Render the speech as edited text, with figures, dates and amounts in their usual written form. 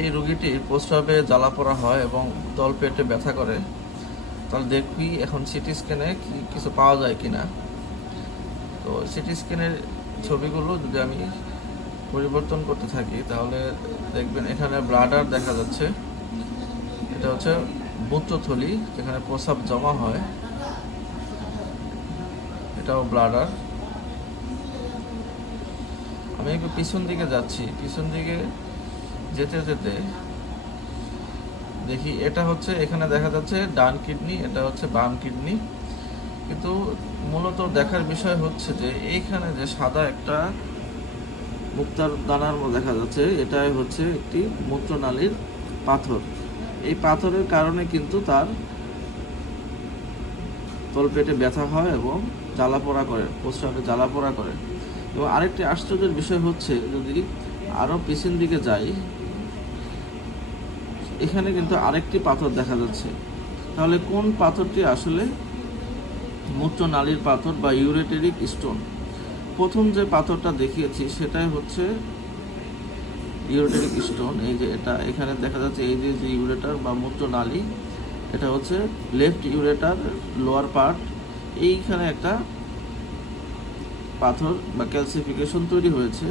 এই রোগীটির প্রস্রাবে জ্বালা পোড়া হয় এবং তলপেটে ব্যথা করে। তাহলে দেখবি এখন সিটি স্ক্যানে কিছু পাওয়া যায় কিনা। তো সিটি স্ক্যানের ছবিগুলো যদি আমি পরিবর্তন করতে থাকি তাহলে দেখবেন এখানে ব্লাডার দেখা যাচ্ছে। এটা হচ্ছে মূত্রথলি, যেখানে প্রস্রাব জমা হয়, এটাও ব্লাডার। আমি একটু পিছন দিকে যাচ্ছি, পিছন দিকে যেতে যেতে দেখি এটা হচ্ছে, এখানে দেখা যাচ্ছে ডান কিডনি, এটা হচ্ছে বাম কিডনি। কিন্তু মূলত দেখার বিষয় হচ্ছে যে এইখানে যে সাদা একটা মুক্তার দানার মতো দেখা যাচ্ছে, এটাই হচ্ছে একটি মূত্রনালীর পাথর। এই পাথরের কারণে কিন্তু তার তলপেটে ব্যথা হয় এবং জ্বালাপোড়া করে, প্রস্রাবে জ্বালাপোড়া করে। এবং আরেকটি আশ্চর্যের বিষয় হচ্ছে, যদি আরও পিছন দিকে যাই, এখানে কিন্তু আরেকটি পাথর দেখা যাচ্ছে। তাহলে কোন পাথরটি আসলে মূত্রনালীর পাথর বা ইউরেটেরিক স্টোন? প্রথম যে পাথরটা দেখিয়েছি সেটাই হচ্ছে ইউরেটেরিক স্টোন। এই যে এটা এখানে দেখা যাচ্ছে, এই যে ইউরেটার বা মূত্রনালী, এটা হচ্ছে লেফট ইউরেটার লোয়ার পার্ট। এইখানে একটা পাথর বা ক্যালসিফিকেশন তৈরি হয়েছে।